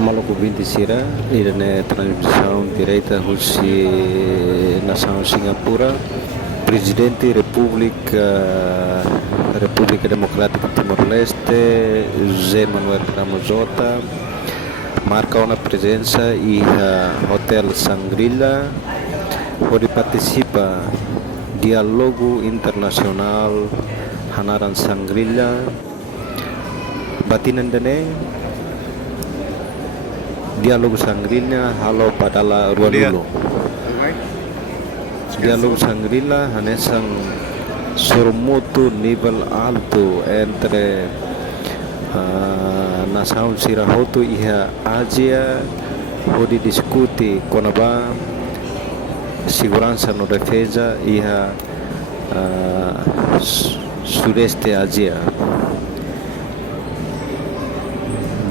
Maluku Binti Sira, irene transmissão direta Rússia, nação Singapura, Presidente República Democrática Timor-Leste, José Manuel Ramos Horta, marca uma presença e Hotel Sangrila, onde participa Diálogo Internacional Hanaran Sangrila, Batinan Dene, Diálogo Sangrila halo padala Ruanulo. Diálogo Sangrila hanesang surmutu nível alto entre nação Sirahoto e a Ásia, onde discute conaba segurança no defesa e a Sudeste Ásia.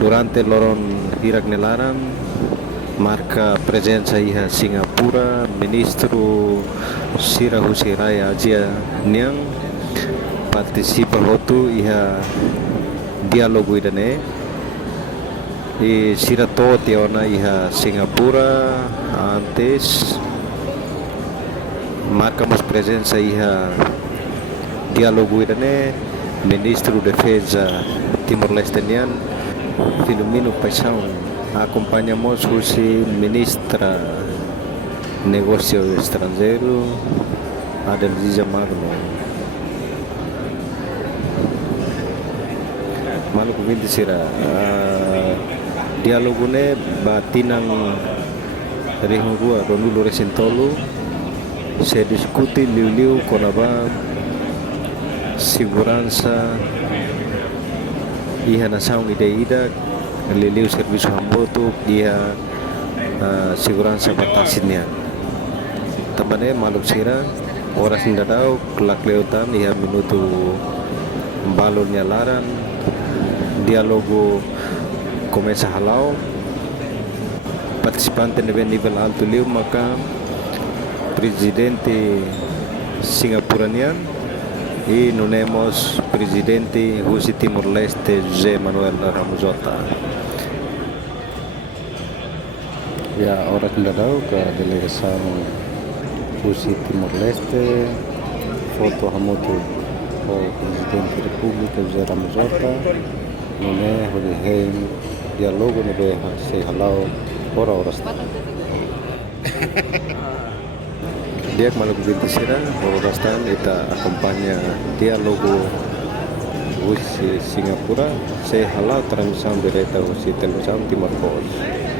Durante loron Irak Nelaram marca presença iha Singapura, ministro Sira Husirai Asia Niang participa hotu iha dialogo idane e Sira Toti ona iha Singapura antes marca mas presença iha dialogo idane ministro defesa Timor-Leste Niang Filomeno Paixão. Acompanhamos o ministra Negócio Estrangeiro Adelisa Magno. Maluku Binti Sira, dialogo ne batinang rehurua Ronulo Resintolu se diskuti liu-liu konaba segurança iha nasaung ida liliu servis hambotu iha segurança batasinnya tambane maluk sira oras ndadau kelak leutan iha minutu balonnya laran dialogo começa halau participante nível alto liu maka presidente singapuranian e nunemos presidente Rússia Timor-Leste José Manuel Ramos Horta. Ya, orang mendadak ke delegasan Rússia Timor-Leste, foto hamoto o presidente República José Ramos Horta, nune hori heim dialogo nebe se halau ora-ora. Dia Maluku Binti Sira, Orastan kita acompaña diálogo Rússia Singapura, se halau transmissão direta Rússia televisão Timor-Leste.